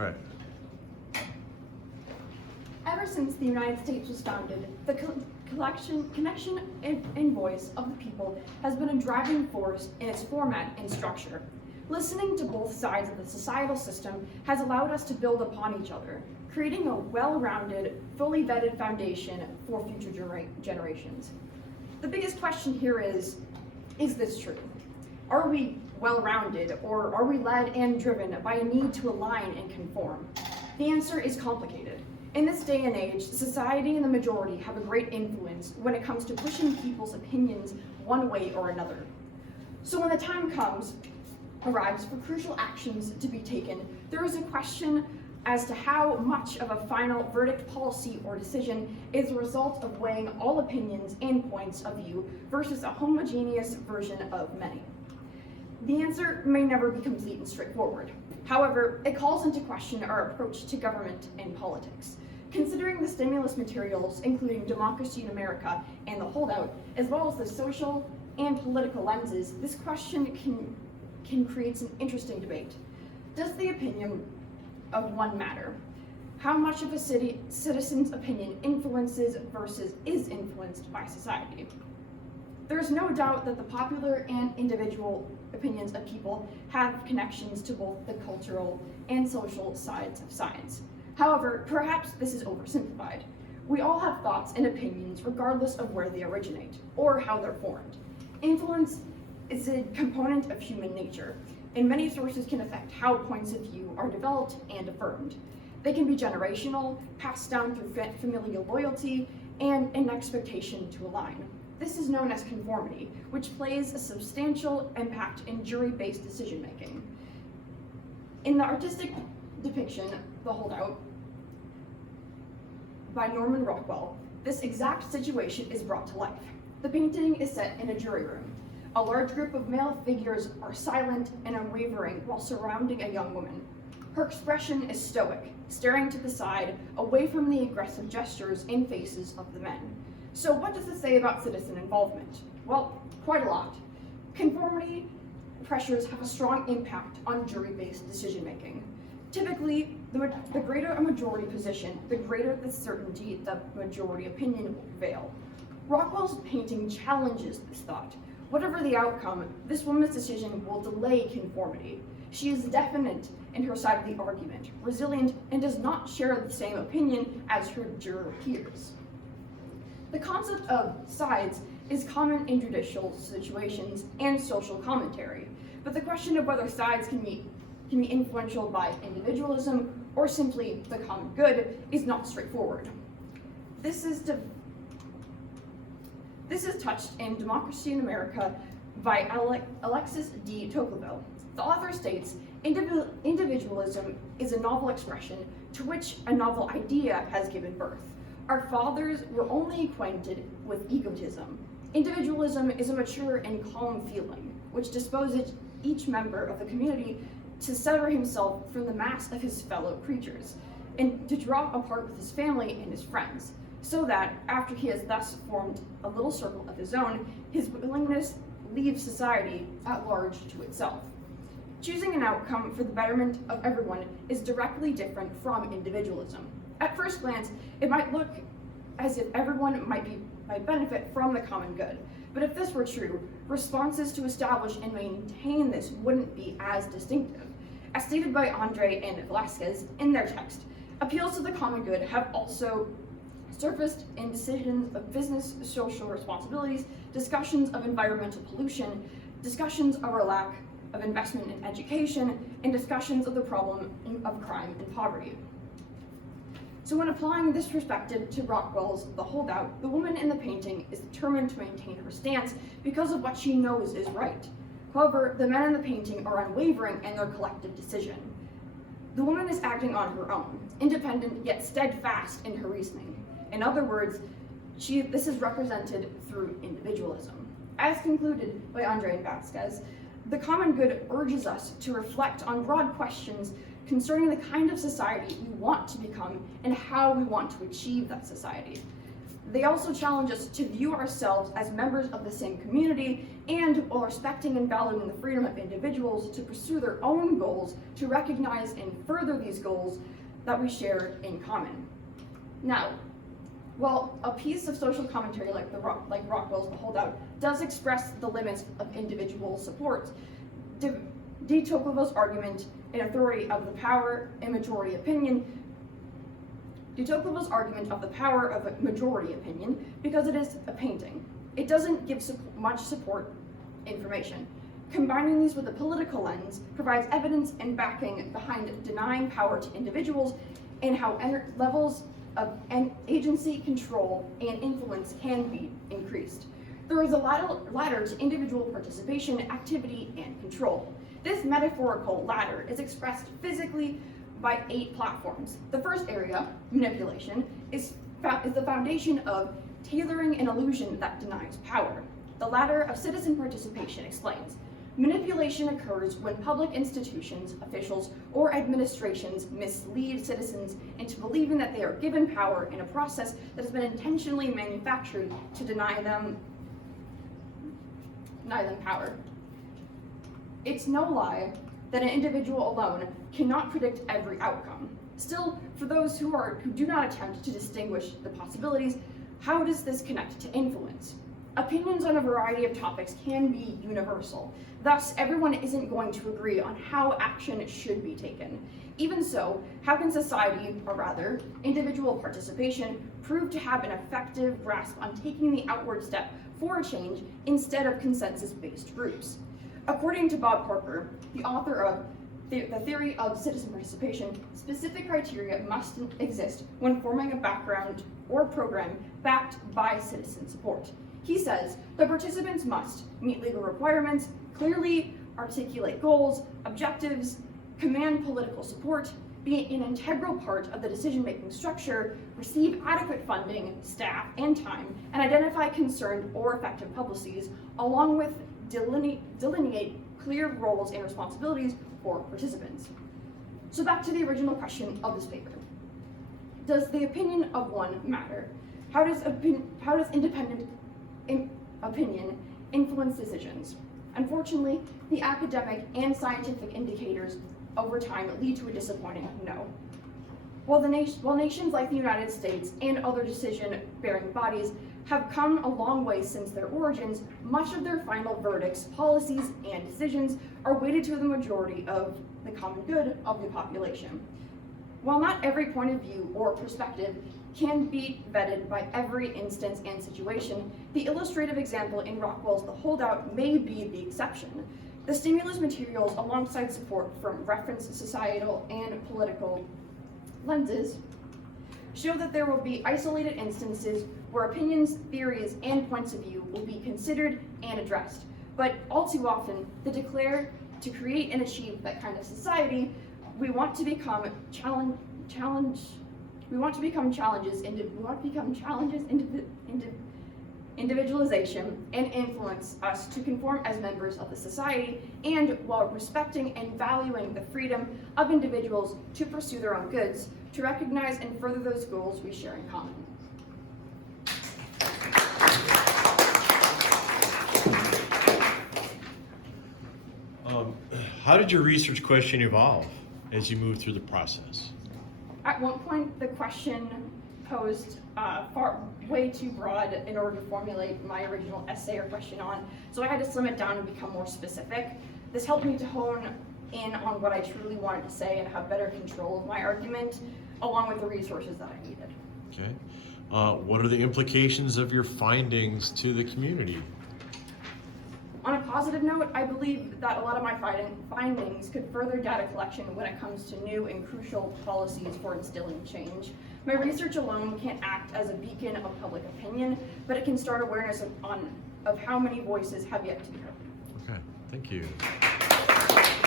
All right. Ever since the United States was founded, the connection and voice of the people has been a driving force in its format and structure. Listening to both sides of the societal system has allowed us to build upon each other, creating a well-rounded, fully vetted foundation for future generations. The biggest question here is this true? Are we well-rounded, or are we led and driven by a need to align and conform? The answer is complicated. In this day and age, society and the majority have a great influence when it comes to pushing people's opinions one way or another. So when the time arrives for crucial actions to be taken, there is a question as to how much of a final verdict, policy, or decision is a result of weighing all opinions and points of view versus a homogeneous version of many. The answer may never be complete and straightforward. However, it calls into question our approach to government and politics. Considering the stimulus materials, including Democracy in America and The Holdout, as well as the social and political lenses, this question can create an interesting debate. Does the opinion of one matter? How much of a citizen's opinion influences versus is influenced by society? There is no doubt that the popular and individual opinions of people have connections to both the cultural and social sides of science. However, perhaps this is oversimplified. We all have thoughts and opinions regardless of where they originate or how they're formed. Influence is a component of human nature, and many sources can affect how points of view are developed and affirmed. They can be generational, passed down through familial loyalty, and an expectation to align. This is known as conformity, which plays a substantial impact in jury-based decision-making. In the artistic depiction, The Holdout, by Norman Rockwell, this exact situation is brought to life. The painting is set in a jury room. A large group of male figures are silent and unwavering while surrounding a young woman. Her expression is stoic, staring to the side, away from the aggressive gestures and faces of the men. So what does this say about citizen involvement? Well, quite a lot. Conformity pressures have a strong impact on jury-based decision-making. Typically, the greater a majority position, the greater the certainty the majority opinion will prevail. Rockwell's painting challenges this thought. Whatever the outcome, this woman's decision will delay conformity. She is definite in her side of the argument, resilient, and does not share the same opinion as her juror peers. The concept of sides is common in judicial situations and social commentary, but the question of whether sides can be influential by individualism or simply the common good is not straightforward. This is touched in Democracy in America by Alexis de Tocqueville. The author states, individualism is a novel expression to which a novel idea has given birth. Our fathers were only acquainted with egotism. Individualism is a mature and calm feeling, which disposes each member of the community to sever himself from the mass of his fellow creatures, and to draw apart with his family and his friends, so that, after he has thus formed a little circle of his own, his willingness leaves society at large to itself. Choosing an outcome for the betterment of everyone is directly different from individualism. At first glance, it might look as if everyone might benefit from the common good. But if this were true, responses to establish and maintain this wouldn't be as distinctive. As stated by Andre and Velasquez in their text, appeals to the common good have also surfaced in decisions of business social responsibilities, discussions of environmental pollution, discussions of our lack of investment in education, and discussions of the problem of crime and poverty. So when applying this perspective to Rockwell's The Holdout, the woman in the painting is determined to maintain her stance because of what she knows is right. However, the men in the painting are unwavering in their collective decision. The woman is acting on her own, independent yet steadfast in her reasoning. In other words, this is represented through individualism. As concluded by Andre and Vasquez, the common good urges us to reflect on broad questions concerning the kind of society we want to become and how we want to achieve that society. They also challenge us to view ourselves as members of the same community, and while respecting and valuing the freedom of individuals to pursue their own goals, to recognize and further these goals that we share in common. Now, while a piece of social commentary like Rockwell's The Holdout does express the limits of individual support, de Tocqueville's argument in authority of the power and majority opinion, de Tocqueville's argument of the power of a majority opinion, because it is a painting. It doesn't give much support information. Combining these with a political lens provides evidence and backing behind denying power to individuals and how levels of agency, control, and influence can be increased. There is a ladder to individual participation, activity, and control. This metaphorical ladder is expressed physically by 8 platforms. The first area, manipulation, is the foundation of tailoring an illusion that denies power. The ladder of citizen participation explains. Manipulation occurs when public institutions, officials, or administrations mislead citizens into believing that they are given power in a process that has been intentionally manufactured to deny them power. It's no lie that an individual alone cannot predict every outcome. Still, for those who do not attempt to distinguish the possibilities, how does this connect to influence? Opinions on a variety of topics can be universal. Thus, everyone isn't going to agree on how action should be taken. Even so, how can society, or rather, individual participation, prove to have an effective grasp on taking the outward step for a change instead of consensus-based groups? According to Bob Parker, the author of The Theory of Citizen Participation, specific criteria must exist when forming a background or program backed by citizen support. He says the participants must meet legal requirements, clearly articulate goals, objectives, command political support, be an integral part of the decision-making structure, receive adequate funding, staff, and time, and identify concerned or effective policies, along with delineate clear roles and responsibilities for participants. So back to the original question of this paper. Does the opinion of one matter? How does independent opinion influence decisions? Unfortunately, the academic and scientific indicators over time lead to a disappointing no. While nations like the United States and other decision-bearing bodies have come a long way since their origins, much of their final verdicts, policies, and decisions are weighted to the majority of the common good of the population. While not every point of view or perspective can be vetted by every instance and situation, the illustrative example in Rockwell's The Holdout may be the exception. The stimulus materials, alongside support from reference societal and political lenses, show that there will be isolated instances where opinions, theories, and points of view will be considered and addressed. But all too often, they declare to create and achieve that kind of society, we want to become individualization and influence us to conform as members of the society, and while respecting and valuing the freedom of individuals to pursue their own goods, to recognize and further those goals we share in common. How did your research question evolve as you moved through the process? At one point, the question posed way too broad in order to formulate my original essay or question on, so I had to slim it down and become more specific. This helped me to hone in on what I truly wanted to say and have better control of my argument, along with the resources that I needed. Okay. What are the implications of your findings to the community? On a positive note, I believe that a lot of my findings could further data collection when it comes to new and crucial policies for instilling change. My research alone can't act as a beacon of public opinion, but it can start awareness of how many voices have yet to be heard. Okay, thank you.